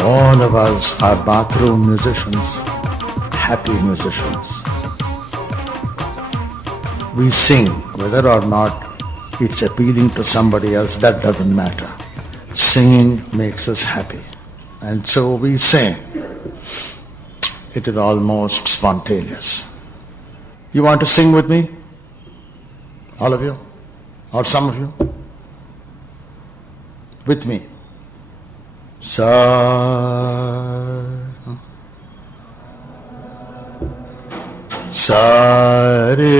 All of us are bathroom musicians, happy musicians. We sing, whether or not it's appealing to somebody else, that doesn't matter. Singing makes us happy. And so we sing. It is almost spontaneous. You want to sing with me? All of you? Or some of you? With me. Sa, sa, re,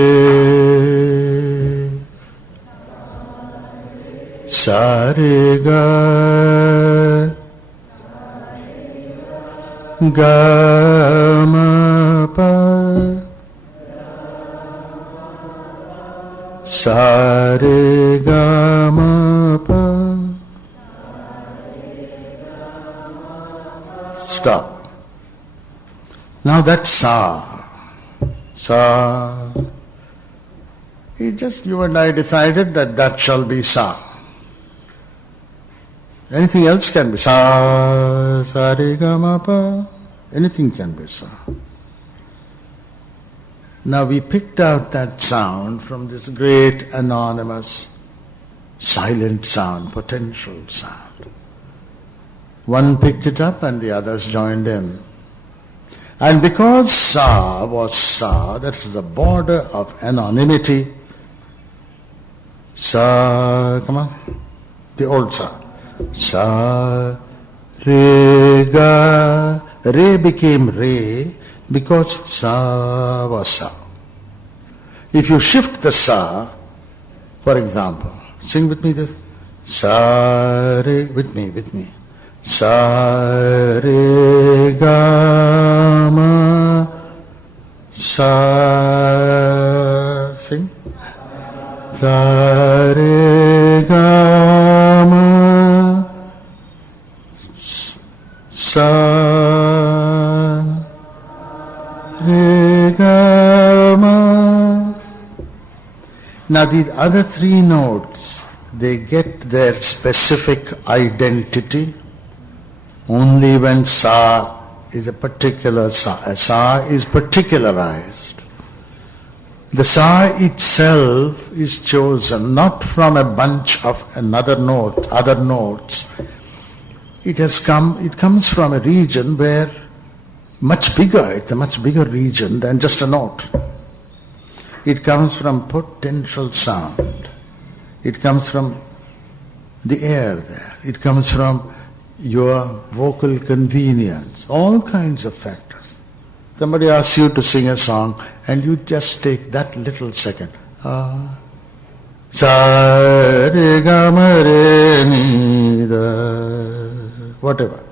sa, re, ga, ga, ma, pa, sa, re, ga, ma, pa. Stop. Now that sa, you and I decided that shall be sa. Anything else can be sa, sa, re, ga, ma, pa. Anything can be sa. Now we picked out that sound from this great anonymous silent sound, potential sound. One picked it up and the others joined in. And because sa was sa, that's the border of anonymity, sa, come on, the old sa. Sa, re, ga, re became re because sa was sa. If you shift the sa, for example, sing with me this, sa, re, with me. Sa, re, ga, ma, sa, sing. Sa, re, ga, ma, sa, re, ga, ma. Now the other three notes, they get their specific identity only when sa is a particular sa. Sa is particularized. The sa itself is chosen not from a bunch of other notes, It comes from a region where it's a much bigger region than just a note. It comes from potential sound. It comes from the air there. It comes from your vocal convenience, all kinds of factors. Somebody asks you to sing a song and you just take that little second. Sa re ga ma re ni da, whatever.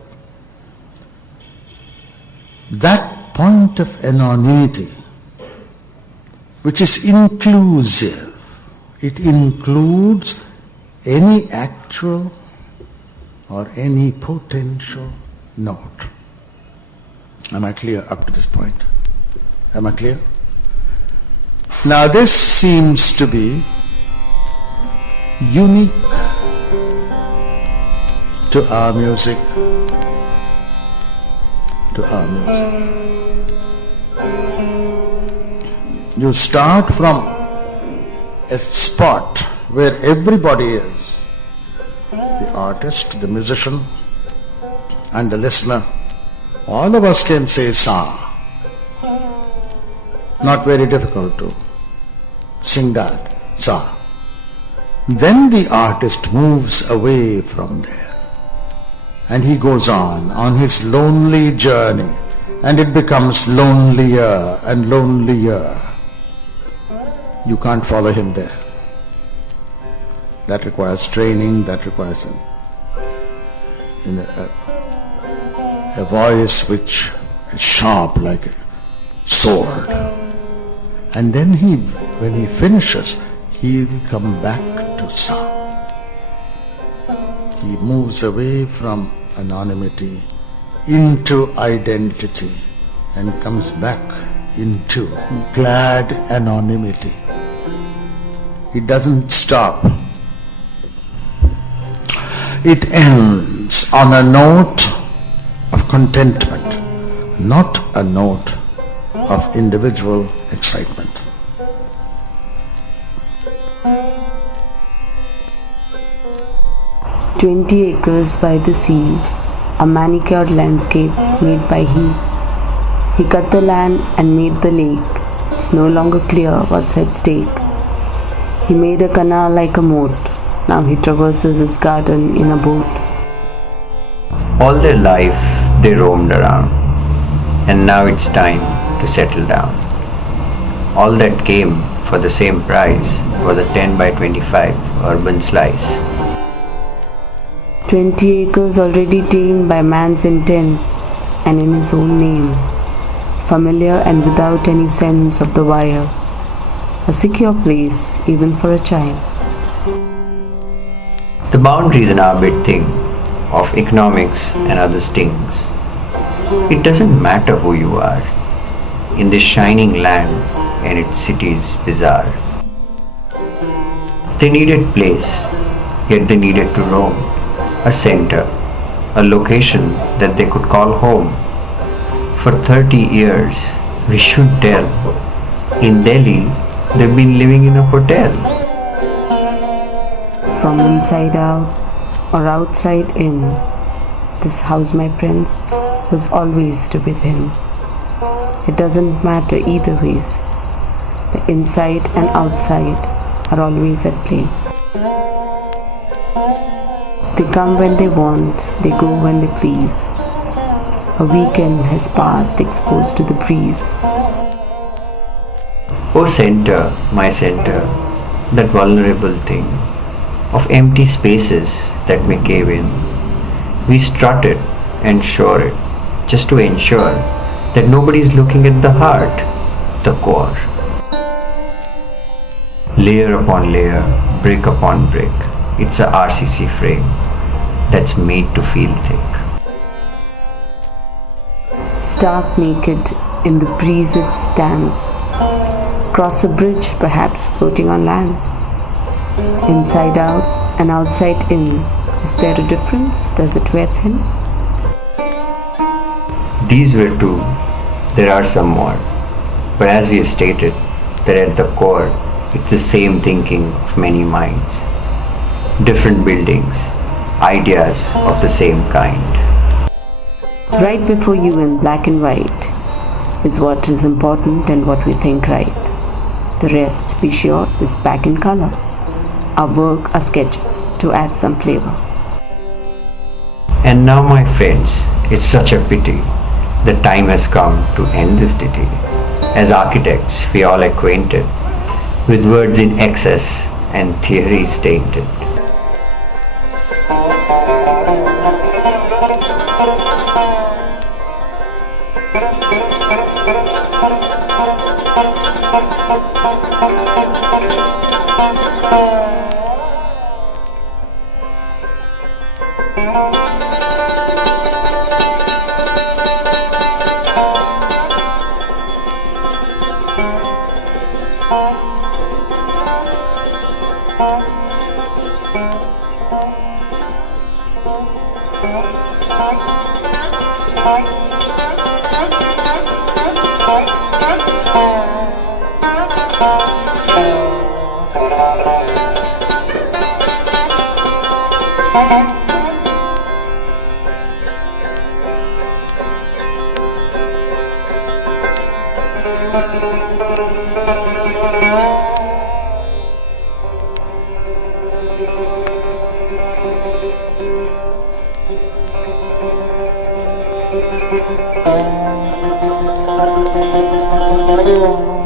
That point of anonymity, which is inclusive, it includes any actual or any potential note. Am I clear up to this point? Am I clear? Now this seems to be unique to our music. You start from a spot where everybody is. The artist, the musician, and the listener. All of us can say sa. Not very difficult to sing that, sa. Then the artist moves away from there. And he goes on his lonely journey. And it becomes lonelier and lonelier. You can't follow him there. That requires training, that requires a voice which is sharp like a sword. And then when he finishes, he'll come back to sound. He moves away from anonymity into identity and comes back into glad anonymity. It doesn't stop. It ends on a note of contentment, not a note of individual excitement. "20 acres by the sea, a manicured landscape made by he. He cut the land and made the lake. It's no longer clear what's at stake. He made a canal like a moat. Now he traverses his garden in a boat." All their life they roamed around, and now it's time to settle down. All that came for the same price was a 10 by 25 urban slice. 20 acres already tamed by man's intent and in his own name, familiar and without any sense of the wire, a secure place even for a child. The boundaries an arbit thing of economics and other stings. It doesn't matter who you are in this shining land and its cities bizarre. They needed place, yet they needed to roam. A center, a location that they could call home. For 30 years, we should tell, in Delhi, they've been living in a hotel. From inside out or outside in, this house, my friends, was always to be within. It doesn't matter either ways. The inside and outside are always at play. They come when they want, they go when they please. A weekend has passed exposed to the breeze. Oh center, my center, that vulnerable thing of empty spaces that may cave in. We strut it and shore it just to ensure that nobody is looking at the heart, the core. Layer upon layer, brick upon brick, it's a RCC frame that's made to feel thick. Stark naked in the breeze it stands. Cross a bridge, perhaps floating on land. Inside out and outside in, is there a difference? Does it wear thin? These were two, there are some more, but as we have stated, that at the core, it's the same thinking of many minds. Different buildings, ideas of the same kind. Right before you in black and white is what is important and what we think right. The rest, be sure, is back in color. Our work are sketches to add some flavor. And now, my friends, it's such a pity the time has come to end this ditty. As architects, we all acquainted with words in excess and theories tainted. Thank you.